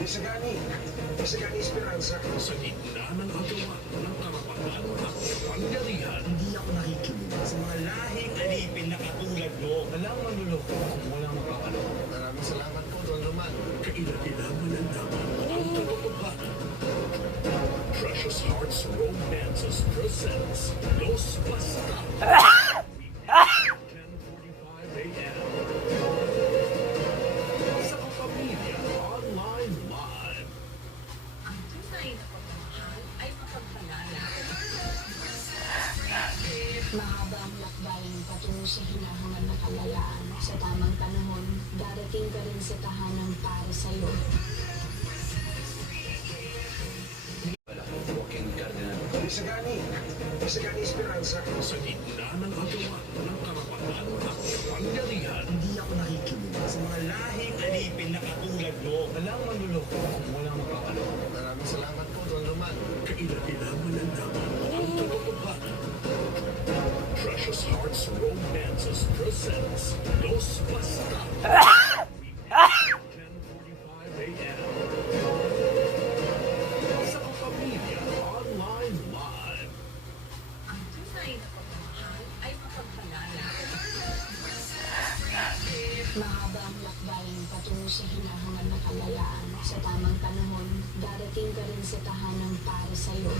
Isagani Esperanza. Sa gitna ng agawan ng karapatan at kapangyarihan, Hindi ako nakikinig sa mga lahing alipin na katulad mo. Walang manluloko kung walang makakalo. Maraming salamat po, Don Roman. kailanman ng laman ang katotohanan. Precious Hearts Romances presents Los Basta. 10:45 a.m. Sa Kapamilya Online Live. Ang tunay na pagmamahal ay mapagpalaya. Mahaba ang lakbayin patungo sa hinahangal na kalayaan. Sa tamang panahon, darating ka rin sa tahanang para sa'yo. Isagani Esperanza. Sa gitna ng agawan ng karapatan at kapangyarihan, Hindi ako nakikinig sa mga lahing alipin na katulad mo. Walang manluloko kung walang makakalo. Maraming salamat po, Don Roman. kailanman ng laman ang katotohanan. Precious Hearts Romances presents Los Basta. 10:45 a.m. Sa Kapamilya Online Live. Ang tunay na pagmamahal ay mapagpalaya. Mahaba ang lakbayin patungo sa hinahangal na kalayaan. Sa tamang panahon, darating ka rin sa tahanang para sa'yo.